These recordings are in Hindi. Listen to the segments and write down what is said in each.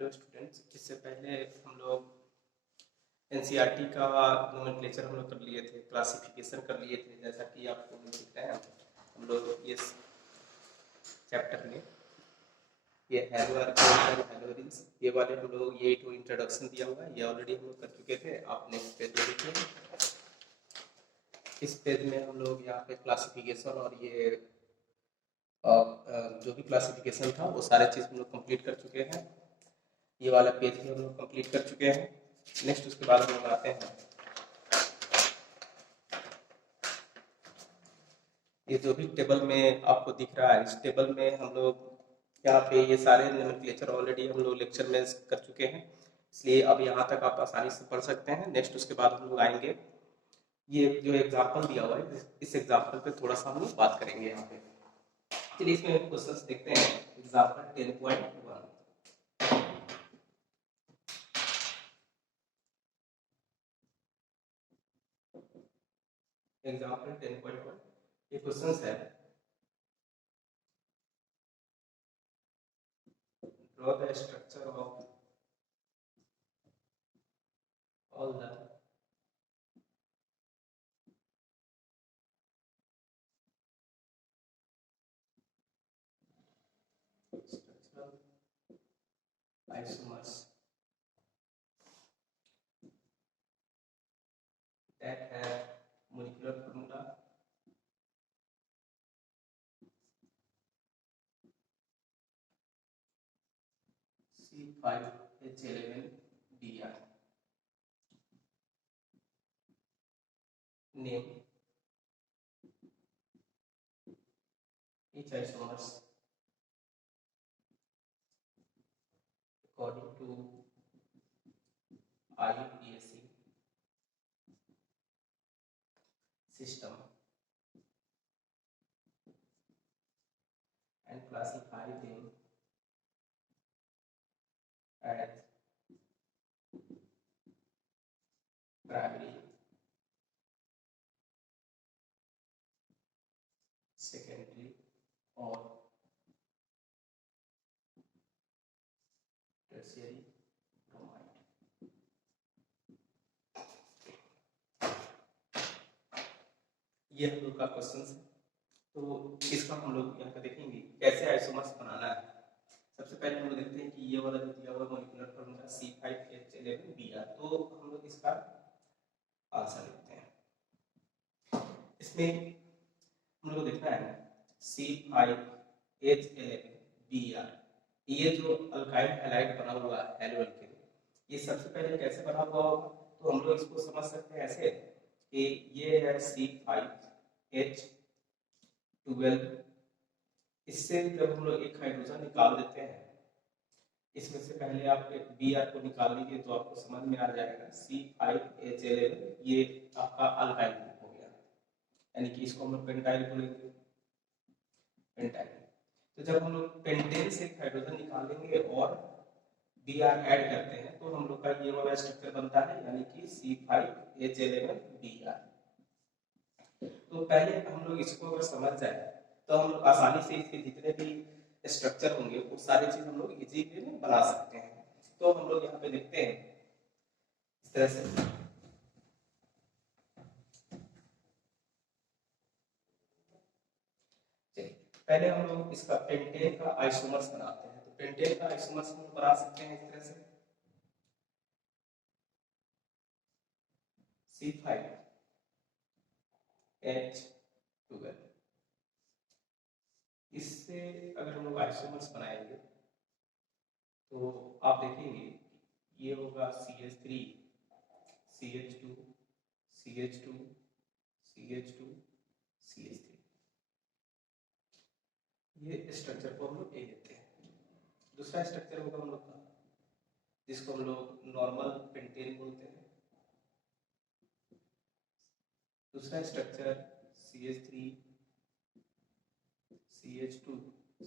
हेलो स्टूडेंट्स, इससे पहले हम लोग एनसीईआरटी का नोमेनक्लेचर हम लोग कर लिए थे, क्लासिफिकेशन कर लिए थे। जैसा कि आपको दिख रहा है, हम लोग ये चैप्टर में ये हेलो आर्किटेक्चर, हेलो रिंग्स, ये वाले हम लोग ये तो इंट्रोडक्शन दिया हुआ है, ये ऑलरेडी हम लोग कर चुके थे। आप नेक्स्ट पेज में देखिए। इस पेज में हम लोग यहाँ पे क्लासिफिकेशन और ये जो भी क्लासिफिकेशन था वो सारे चीज़ हम लोग कंप्लीट कर चुके हैं। ये वाला पेज भी हम लोग कंप्लीट कर चुके हैं। नेक्स्ट उसके बाद हम लोग आते हैं, ये जो भी टेबल में आपको दिख रहा है, इस टेबल में हम लोग यहाँ पे ये सारे नोमेनक्लेचर ऑलरेडी हम लोग लेक्चर में कर चुके हैं, इसलिए अब यहाँ तक आप आसानी से पढ़ सकते हैं। नेक्स्ट उसके बाद हम लोग आएंगे, ये जो एग्जाम्पल दिया हुआ है इस एग्जाम्पल पे थोड़ा सा हम लोग बात करेंगे यहाँ पे। चलिए इसमें क्वेश्चंस देखते हैं। एग्जाम्पल 10.1, एग्जाम्पल 10.1 ये क्वेश्चंस है। Draw the structure of all the structural isomers that have molecular formula C5H11Br. Name each isomers according to IUPAC system and classify them as primary, secondary or tertiary bromide. ये हम लोग का क्वेश्चन है, तो इसका हम लोग यहाँ पे देखेंगे कैसे आइसोमर्स बनाना है। सबसे पहले हम लोग देखते हैं कि ये वाला जो दिया हुआ मॉलिक्यूलर फॉर्मूला C5H11Br, तो हम लोग इसका आंसर लिखते हैं। इसमें हम लोग देखना है C5H11Br, ये जो अल्काइल हैलाइड बना हुआ है हेलो अल्केन, ये सबसे पहले कैसे बना हुआ होगा, तो हम लोग इसको समझ सकते हैं ऐसे कि ये है C5H12, इससे जब हम लोग एक हाइड्रोजन निकाल देते हैं, इसमें से पहले आप Br को निकाल लीजिए तो आपको समझ में आ जाएगा C5H11, ये आपका अल्काइल ग्रुप हो गया, यानी कि इसको हम लोग पेंटाइल बोलेंगे, पेंटाइल। तो जब हम लोग पेंटेन से हाइड्रोजन निकालेंगे और Br ऐड करते हैं तो हम लोग का ये वाला स्ट्रक्चर बनता है, यानी कि C5H11Br। तो पहले हम लोग इसको अगर समझ जाए तो हम लोग आसानी से इसके जितने भी स्ट्रक्चर होंगे वो सारी चीज हम लोग इजी वे में बना सकते हैं। तो हम लोग यहाँ पे देखते हैं इस तरह से, पहले हम लोग इसका पेंटेन का आइसोमर्स बनाते हैं। तो पेंटेन का आइसोमर्स हम बना सकते हैं इस तरह से C5H12, इससे अगर हम लोग आइसोमर्स बनाएंगे तो आप देखेंगे ये होगा CH3, CH2, CH2, CH2, CH3, ये स्ट्रक्चर को हम लोग ए लेते हैं। दूसरा स्ट्रक्चर होगा हम लोग का, जिसको हम लोग नॉर्मल पेंटेन बोलते हैं। दूसरा स्ट्रक्चर CH3, CH2,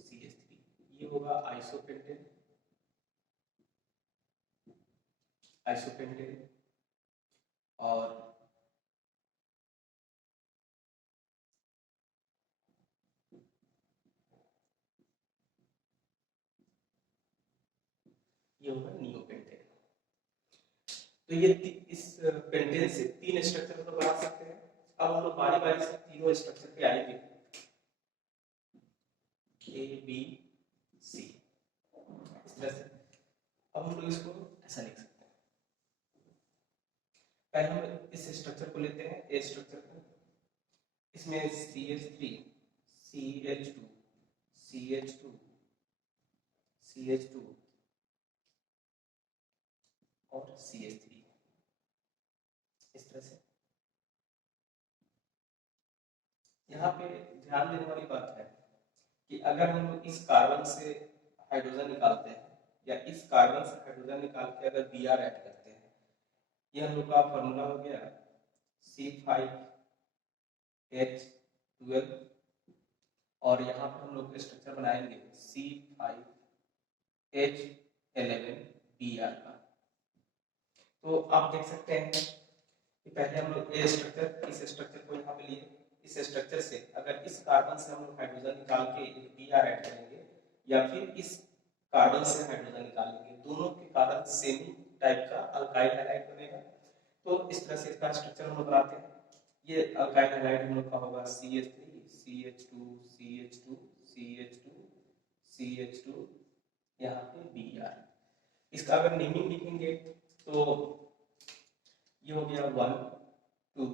CH3, ये होगा आइसोपेंटेन, आइसोपेंटेन। और ये होगा नियोपेंटेन। तो ये इस पेंटेन से 3 स्ट्रक्चर तो बना सकते हैं। अब हम लोग बारी बारी से तीनों स्ट्रक्चर पे आएंगे, ए बी सी, इस तरह से। अब हम लोग इसको ऐसा लिख सकते हैं। पहले हम इस स्ट्रक्चर को लेते हैं, ए स्ट्रक्चर को। इसमें CH3 CH2 CH2 CH2 और CH3, इस तरह से। यहाँ पे ध्यान देने वाली बात है कि अगर हम लोग इस कार्बन से हाइड्रोजन निकालते हैं या इस कार्बन से हाइड्रोजन निकाल के अगर Br ऐड करते हैं, ये हम लोग का फॉर्मूला हो गया C5H12 और यहाँ पे हम लोग स्ट्रक्चर बनाएंगे C5H11Br का। तो आप देख सकते हैं कि पहले हम लोग ये स्ट्रक्चर, इस स्ट्रक्चर को यहाँ पे लिए। इस स्ट्रक्चर से अगर इस कार्बन से हम लोग हाइड्रोजन निकाल के Br ऐड करेंगे या फिर इस कार्बन से हाइड्रोजन निकालेंगे, दोनों के कारण सेम टाइप का अल्काइल हैलाइड बनेगा। तो इस तरह से इसका स्ट्रक्चर हम लोग बनाते हैं। ये अल्काइल हैलाइड हम लोग का होगा CH3 CH2 CH2 CH2 CH2, यहाँ पे Br। इसका अगर नेमिंग लिखेंगे तो ये हो गया 1 2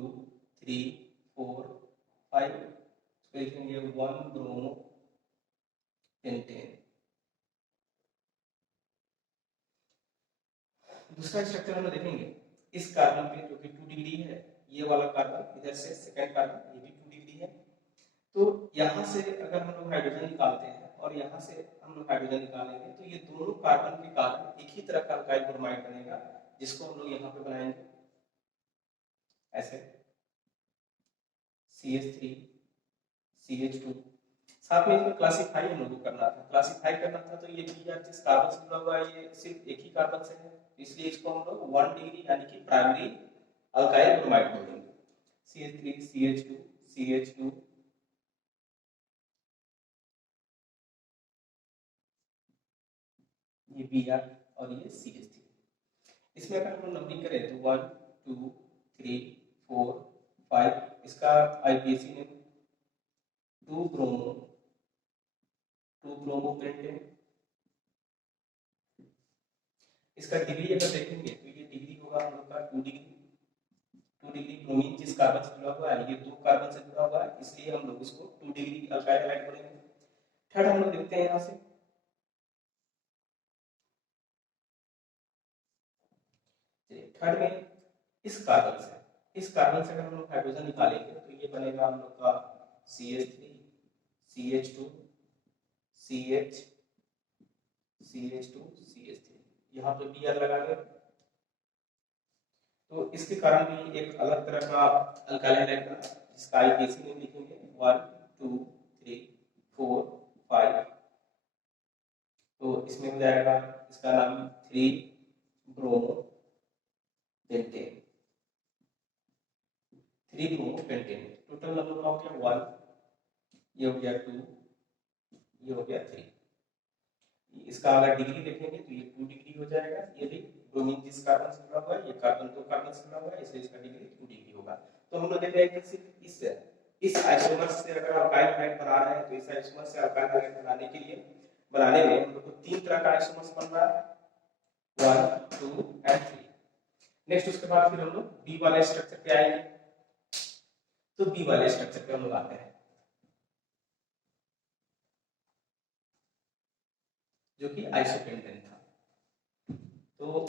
3 4 5, इसको लिखेंगे 1 ब्रोमो पेंटेन। दूसरा स्ट्रक्चर हम देखेंगे, इस कार्बन पे जो कि 2 डिग्री है, ये वाला कार्बन, इधर से सेकंड कार्बन, ये भी 2 डिग्री है। तो यहाँ से अगर हम लोग हाइड्रोजन निकालते हैं और यहाँ से हम लोग हाइड्रोजन निकालेंगे तो ये दोनों कार्बन के कारण एक ही तरह का अल्काइल ब्रोमाइड बनेगा, जिसको हम लोग यहाँ पे बनाएंगे ऐसे CH3 CH2। साथ में इसमें क्लासिफाई हम लोग को करना था, क्लासिफाई करना था तो ये Br जिस कार्बन से जुड़ा हुआ है ये सिर्फ एक ही कार्बन से है, इसलिए इसको हम लोग 1 डिग्री यानी कि प्राइमरी अल्काइल ब्रोमाइड बोलेंगे। CH3 CH2 CH2 ये Br और ये CH3। इसमें अगर हम नंबरिंग करें तो 1 2 3 4 5, इसका IUPAC ने 2 ब्रोमो पेंटेन। इसका डिग्री अगर देखेंगे तो ये डिग्री होगा हम लोग का 2 डिग्री ब्रोमीन जिस कार्बन से जुड़ा हुआ है, ये 2 कार्बन से जुड़ा हुआ है, इसलिए हम लोग इसको 2 डिग्री अल्काइल हैलाइड बोलेंगे। थर्ड हम लोग देखते हैं यहाँ से, थर्ड में इस कार्बन से अगर हम लोग हाइड्रोजन निकालेंगे तो ये बनेगा हम लोग का CH3 CH2 CH CH2 CH3, यहाँ पे Br लगा दे तो इसके कारण भी एक अलग तरह का अल्काइल हैलाइड बना, जिसका IUPAC में लिखेंगे 1 2 3 4 5। तो इसमें हो जाएगा इसका नाम 3 bromo pentane. 3 bromo pentane, total number हो गया 1, ये हो गया 2, ये हो गया 3। इसका अगर डिग्री देखेंगे तो ये 2 डिग्री हो जाएगा। ये भी ब्रोमीन जिस कार्बन से जुड़ा हुआ है, ये कार्बन 2 कार्बन से जुड़ा हुआ है, इसलिए इसका डिग्री 2 डिग्री होगा। तो हम लोग देख रहे हैं कि सिर्फ इस आइसोमर से अगर अल्काइल हैलाइड बना रहे हैं तो इस आइसोमर से अल्काइल हैलाइड बनाने में हम लोग को 3 तरह का आइसोमर्स बन रहा है, 1 2 एंड 3। नेक्स्ट उसके बाद फिर हम लोग बी वाले स्ट्रक्चर पे आएंगे। तो बी वाले स्ट्रक्चर पे हम लोग आते हैं जो कि आइसोपेंटेन था। तो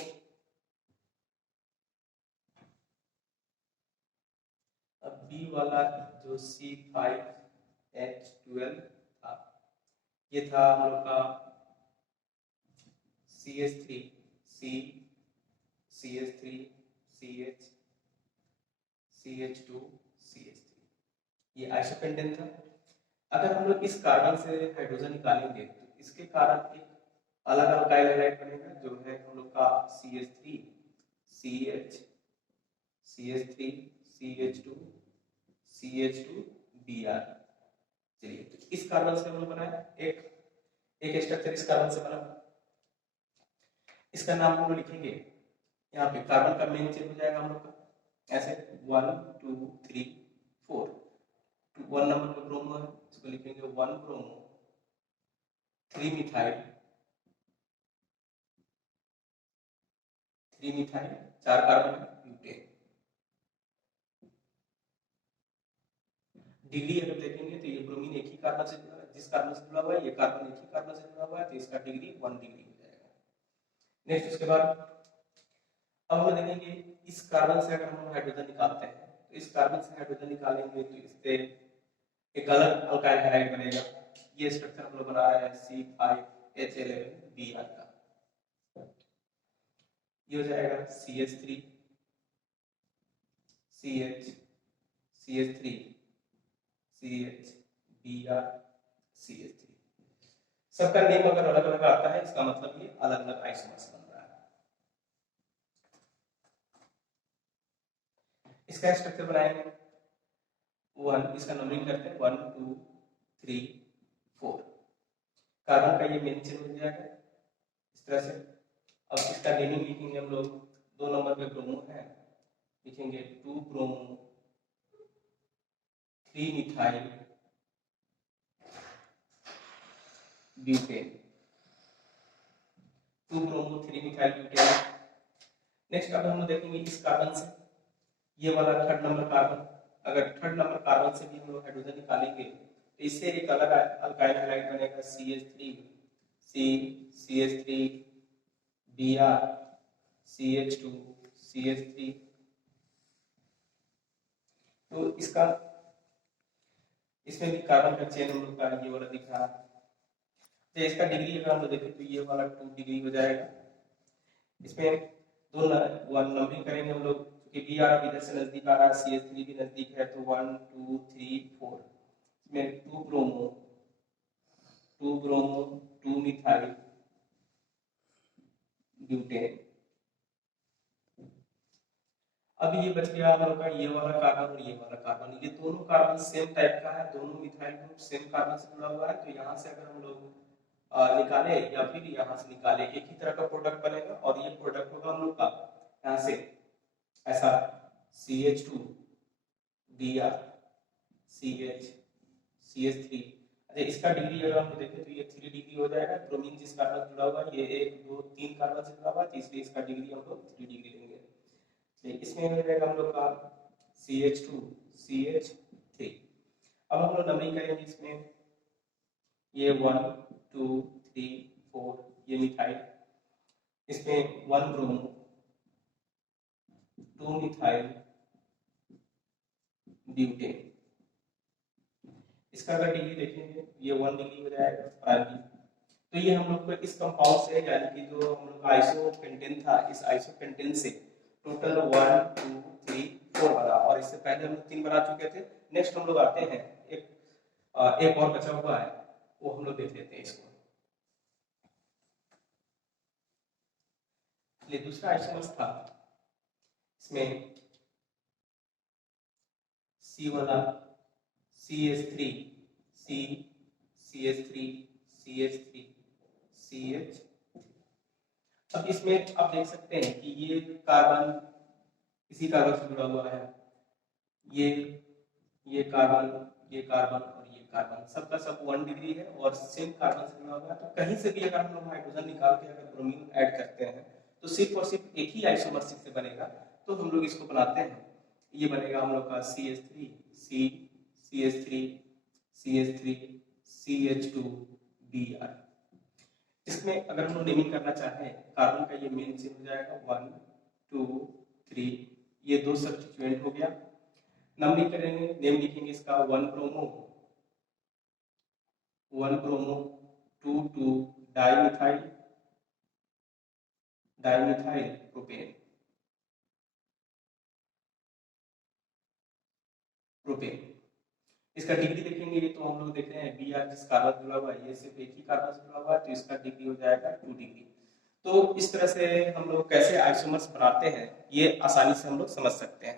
अब बी वाला जो C5H12 था, ये था हम लोग का CH3 CH3 CH CH2 CH3, ये आइसोपेंटेन था। अगर हम लोग इस कार्बन से हाइड्रोजन निकालेंगे तो इसके कारण एक अलग अल्काइल हैलाइड बनेगा जो है हम लोग का CH3 CH CH3 CH2 CH2 Br। चलिए तो इस कार्बन से हम लोग बनाए एक स्ट्रक्चर, इस कार्बन से बना। इसका नाम हम लोग लिखेंगे यहाँ पे, कार्बन का मेन चेन हो जाएगा हम लोग का ऐसे 1 2 3 4। 1 नंबर पे ब्रोमो है, इसको लिखेंगे 1 bromo 3 methyl 4 carbon butane. Degree अगर देखेंगे तो ये ब्रोमीन एक ही कार्बन से जुड़ा है, जिस कार्बन से जुड़ा हुआ है, ये कार्बन एक ही कार्बन से जुड़ा हुआ है, तो इसका डिग्री 1 डिग्री हो जाएगा। नेक्स्ट उसके बाद अब हम देखेंगे इस कार्बन से अगर हम हाइड्रोजन निकालते हैं, तो इस कार्बन से हाइड्रोजन निकालेंगे तो इससे एक अलग अल्काइल हैलाइड बनेगा। ये स्ट्रक्चर हम लोग बना रहे हैं C5H11Br का। ये हो जाएगा CH3 CH CH3 CH Br CH3। सबका नेम अगर अलग अलग आता है, इसका मतलब ये अलग अलग आइसोमर्स बन रहा है। इसका स्ट्रक्चर बनाएंगे 1, इसका नंबरिंग करते हैं 1 2 3 4। कार्बन का ये मेन चेन हो जाएगा इस तरह से। अब इसका नेमिंग लिखेंगे हम लोग, 2 नंबर पे ब्रोमो है, लिखेंगे 2 bromo 3 methyl butane, 2 bromo 3 methyl butane. Next अब हम लोग देखेंगे इस कार्बन से, ये वाला 3rd नंबर कार्बन, अगर 3rd नंबर कार्बन से भी हम लोग हाइड्रोजन निकालेंगे तो इससे एक अलग अल्काइल हैलाइड बनेगा CH3 CH3 Br CH2 CH3। तो इसका इसमें भी कार्बन का चेन हम लोग का ये वाला दिख रहा है। तो इसका डिग्री अगर हम लोग देखें तो ये वाला 2 डिग्री हो जाएगा। इसमें दो नंबरिंग करेंगे हम लोग, क्योंकि Br अब इधर से नजदीक आ रहा है, CH3 भी नजदीक है, तो 1 2 3 4। इसमें 2 ब्रोमो 2 मिथाइल ब्यूटेन। अब ये बच गया हम लोग का ये वाला कार्बन और ये वाला कार्बन। ये दोनों कार्बन सेम टाइप का है, दोनों मिथाइल ग्रुप सेम कार्बन से जुड़ा हुआ है, तो यहाँ से अगर हम लोग निकाले या फिर यहाँ से निकाले, एक ही तरह का प्रोडक्ट बनेगा। और ये प्रोडक्ट होगा हम लोग का यहाँ से ऐसा CH2 Br CH CH3। अच्छा, इसका डिग्री अगर हम देखें तो ये 3 डिग्री हो जाएगा। ब्रोमीन जिस कार्बन से जुड़ा हुआ है, ये 1 2 3 कार्बन से जुड़ा हुआ है, तो इसलिए इसका डिग्री हम लोग 3 डिग्री लेंगे। इसमें हो जाएगा हम लोग का CH2 CH3। अब हम लोग नंबरिंग करेंगे इसमें, ये 1 2 3 4 ये मिथाइल, इसमें 1 ब्रोमो 2 मिथाइल ब्यूटेन। इसका अगर डिग्री देखेंगे ये 1 डिग्री हो जाएगा प्राइमरी। तो ये हम लोग को इस कंपाउंड से, यानी कि जो हम लोग का आइसोपेंटेन था, इस आइसोपेंटेन से टोटल 1 2 3 4 बना, और इससे पहले हम लोग 3 बना चुके थे। नेक्स्ट हम लोग आते हैं एक और बचा हुआ है, वो हम लोग देख लेते हैं इसको। ये दूसरा आइसोमर्स था, इसमें C वाला CH3 C CH3 CH3 CH। अब इसमें आप देख सकते हैं कि ये कार्बन इसी कार्बन से जुड़ा हुआ है, ये कार्बन और ये कार्बन, सबका सब 1 डिग्री है और सेम कार्बन से जुड़ा हुआ है। तो कहीं से भी अगर हम लोग हाइड्रोजन निकाल के अगर ब्रोमीन ऐड करते हैं तो सिर्फ और सिर्फ एक ही आइसोमर से बनेगा। तो हम लोग इसको बनाते हैं, ये बनेगा हम लोग का CH3 C CH3 CH3 CH2 Br। इसमें अगर हम लोग नेमिंग करना चाहें, कार्बन का ये मेन चेन हो जाएगा 1 2 3, ये 2 सब्स्टिट्यूएंट हो गया। नंबरिंग करेंगे, नेम लिखेंगे इसका 1 ब्रोमो 2 2 डाइमिथाइल प्रोपेन इसका डिग्री देखेंगे तो हम लोग देख रहे हैं Br जिस कार्बन जुड़ा हुआ है, ये सिर्फ एक ही कार्बन से जुड़ा हुआ है, तो इसका डिग्री हो जाएगा 2 डिग्री। तो इस तरह से हम लोग कैसे आइसोमर्स बनाते हैं, ये आसानी से हम लोग समझ सकते हैं।